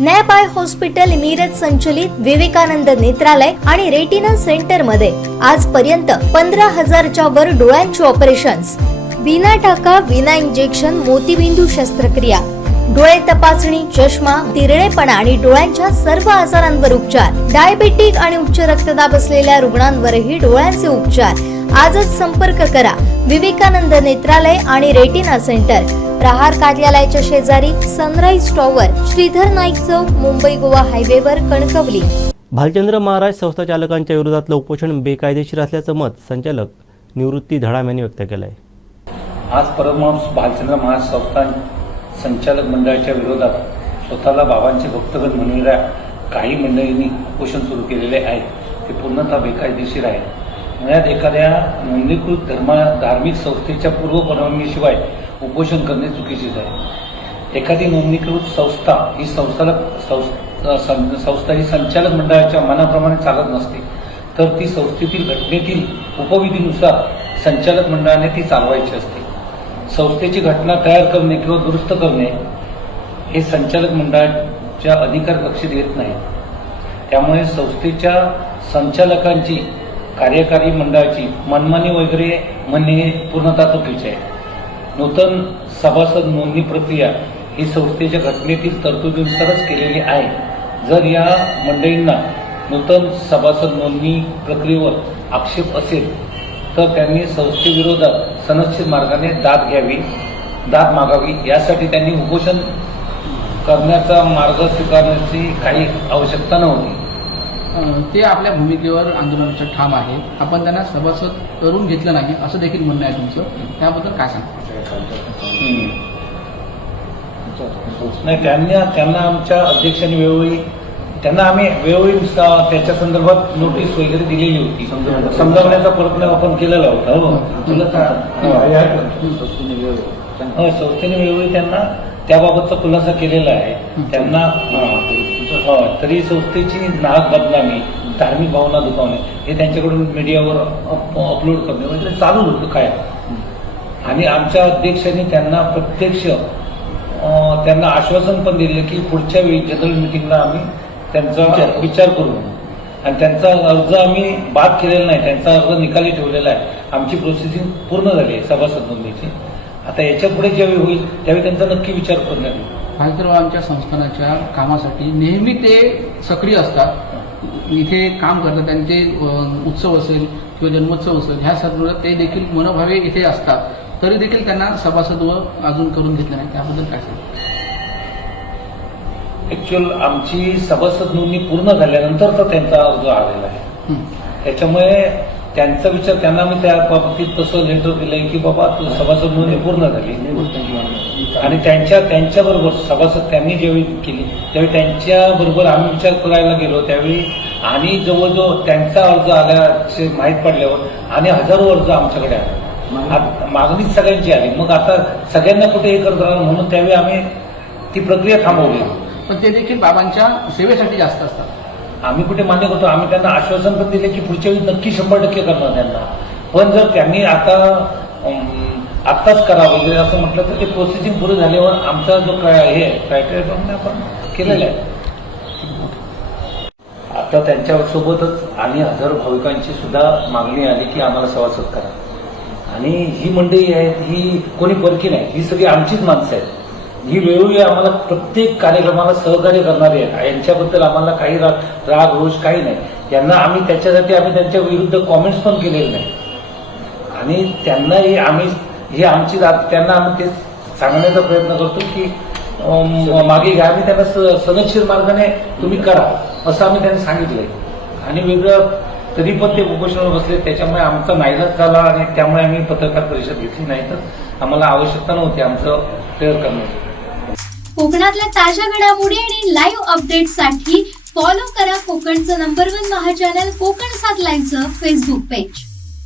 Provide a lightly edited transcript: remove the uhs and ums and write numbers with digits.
Nap I hospital Miraj संचलित विवेकानंद नेत्रालय आणि retina centre मध्ये आजपर्यंत 15,000च्या वर डोळ्यांची ऑपरेशन्स, विना टाका विना इंजेक्शन मोतीबिंदू शस्त्रक्रिया, डोळे तपासणी, चष्मा, तिरळेपणा आणि डोळ्यांच्या सर्व आजारांवर उपचार, डायबेटिक आणि उच्च रक्तदाब असलेल्या रुग्णांवरही डोळ्यांचे उपचार। आजच संपर्क करा विवेकानंद नेत्रालय आणि रेटिना सेंटर, प्रहार कार्यालयाच्या शेजारी, सनराइज टॉवर, श्रीधर नाईक चौक, मुंबई गोवा हायवेवर, कणकवली। भालचंद्र महाराज संस्था चालकांच्या विरोधातलं उपोषण बेकायदेशीर असल्याचं मत संचालक निवृत्ती धडाम यांनी व्यक्त केलं आहे। आज परमहंस भालचंद्र महाराज संस्थान संचालक मंडळाच्या विरोधात स्वतःला बाबांचे भक्तगण म्हणणाऱ्या काही मंडळींनी उपोषण सुरू केलेले आहे ते पूर्णतः बेकायदेशीर आहे। मुळात एखाद्या नोंदणीकृत धार्मिक संस्थेच्या पूर्व परवानगीशिवाय उपोषण करणे चुकीचेच आहे। एखादी नोंदणीकृत संस्था ही संस्था ही संचालक मंडळाच्या मनाप्रमाणे चालत नसते, तर ती संस्थेतील घटनेतील उपविधीनुसार संचालक मंडळाने ती चालवायची असते। संस्थेची घटना तयार करणे किंवा दुरुस्त करणे हे संचालक मंडळाच्या अधिकार कक्षेत येत नाही। त्यामुळे संस्थेच्या संचालकांची कार्यकारी मंडळाची मनमानी वगैरे म्हणणे हे पूर्णतः चुकीचे आहे। नूतन सभासद नोंदणी प्रक्रिया ही संस्थेच्या घटनेतील तरतुदीनुसारच केलेली आहे। जर या मंडळींना नूतन सभासद नोंदणी प्रक्रियेवर आक्षेप असेल तर त्यांनी संस्थेविरोधात सनदशीर मार्गाने दाद मागावी। यासाठी त्यांनी उपोषण करण्याचा मार्ग स्वीकारण्याची काही आवश्यकता नव्हती। ते आपल्या भूमिकेवर आंदोलनाचं ठाम आहे। आपण त्यांना सभासद करून घेतलं नाही असं देखील म्हणणं आहे तुमचं, त्याबद्दल काय सांगता? नाही, त्यांना आमच्या अध्यक्षांनी वेळोवेळी त्यांना आम्ही वेळोवेळी त्याच्या संदर्भात नोटीस वगैरे दिलेली होती, समजावण्याचा प्रयत्न आपण केलेला होता। संस्थेने वेळोवेळी त्यांना त्याबाबतचा खुलासा केलेला आहे। त्यांना तरी संस्थेची नाहक बदनामी, धार्मिक भावना दुखावणे हे त्यांच्याकडून मीडियावर अपलोड करणे वगैरे चालू होतं काय। आणि आमच्या अध्यक्षांनी त्यांना प्रत्यक्ष त्यांना आश्वासन पण दिले की पुढच्या वेळी जनरल मिटिंगला आम्ही त्यांचा विचार करू आणि त्यांचा अर्ज आम्ही बाद केलेला नाही, त्यांचा अर्ज निकाली ठेवलेला आहे। आमची प्रोसेसिंग पूर्ण झाली आहे सभासद नोंदणीची। आता याच्या पुढे ज्यावेळी होईल त्यावेळी त्यांचा नक्की विचार करण्यात येईल। भालचंद्रबाबांच्या संस्थानाच्या कामासाठी नेहमी ते सक्रिय असतात, इथे काम करतात। त्यांचे उत्सव असेल किंवा जन्मोत्सव असेल ह्या सर्व ते देखील मनोभावे इथे असतात, तरी देखील त्यांना सभासद अजून करून घेतलं नाही, त्याबद्दल काय सांगता? ऍक्च्युअल आमची सभासद नोंदणी पूर्ण झाल्यानंतर तर त्यांचा अर्ज आलेला आहे। त्याच्यामुळे त्यांचा विचार त्यांना आम्ही त्या बाबतीत तसं लेटर दिलंय की बाबा सभासद नोंदणी पूर्ण झाली आणि त्यांच्याबरोबर सभासद त्यांनी ज्यावेळी केली त्यावेळी त्यांच्याबरोबर आम्ही विचार करायला गेलो त्यावेळी आणि जवळजवळ त्यांचा अर्ज आल्याचे माहीत पडल्यावर आणि हजारो अर्ज आमच्याकडे आले, मागणीच सगळ्यांची आली। मग आता सगळ्यांना कुठे हे करत राहणार म्हणून त्यावेळी आम्ही ती प्रक्रिया थांबवली। पण ते देखील बाबांच्या सेवेसाठी जास्त असतात। आम्ही कुठे मान्य करतो, आम्ही त्यांना आश्वासन पण दिले की पुढच्या वेळी नक्की 100% करणार त्यांना। पण जर त्यांनी आत्ताच करा वगैरे असं म्हटलं तर ते प्रोसेसिंग पुढे झाल्यावर आमचा जो हे क्रायटेरिया आपण केलेला आहे। आता त्यांच्यासोबतच आणि हजारो भाविकांची सुद्धा मागणी आली की आम्हाला सभासद करा। आणि ही मंडळी आहेत ही कोणी परकी नाही, ही सगळी आमचीच माणसं आहेत। ही वेळोवेळी आम्हाला प्रत्येक कार्यक्रमाला सहकार्य करणारे आहेत। यांच्याबद्दल आम्हाला काही राग रोष काही नाही। यांना आम्ही त्याच्यासाठी त्यांच्या विरुद्ध कॉमेंट्स पण केलेले नाही आणि त्यांनाही त्यांना आम्ही ते सांगण्याचा प्रयत्न करतो की मागे घ्या, आम्ही त्यांना सनदशीर मार्गाने तुम्ही करा असं आम्ही त्यांनी सांगितलंय। आणि वेगळं तरी पण ते उपोषणाला बसले, त्याच्यामुळे आमचा नाईलाज झाला आणि त्यामुळे आम्ही पत्रकार परिषद घेतली, नाही तर आम्हाला आवश्यकता नव्हती आमचं क्लिअर करण्याची। कोकणातल्या ताज्या घडामोडी आणि लाईव्ह अपडेट्ससाठी फॉलो करा कोकणचं नंबर 1 महा चॅनल कोकण 7 लाईव्हचं फेसबुक पेज।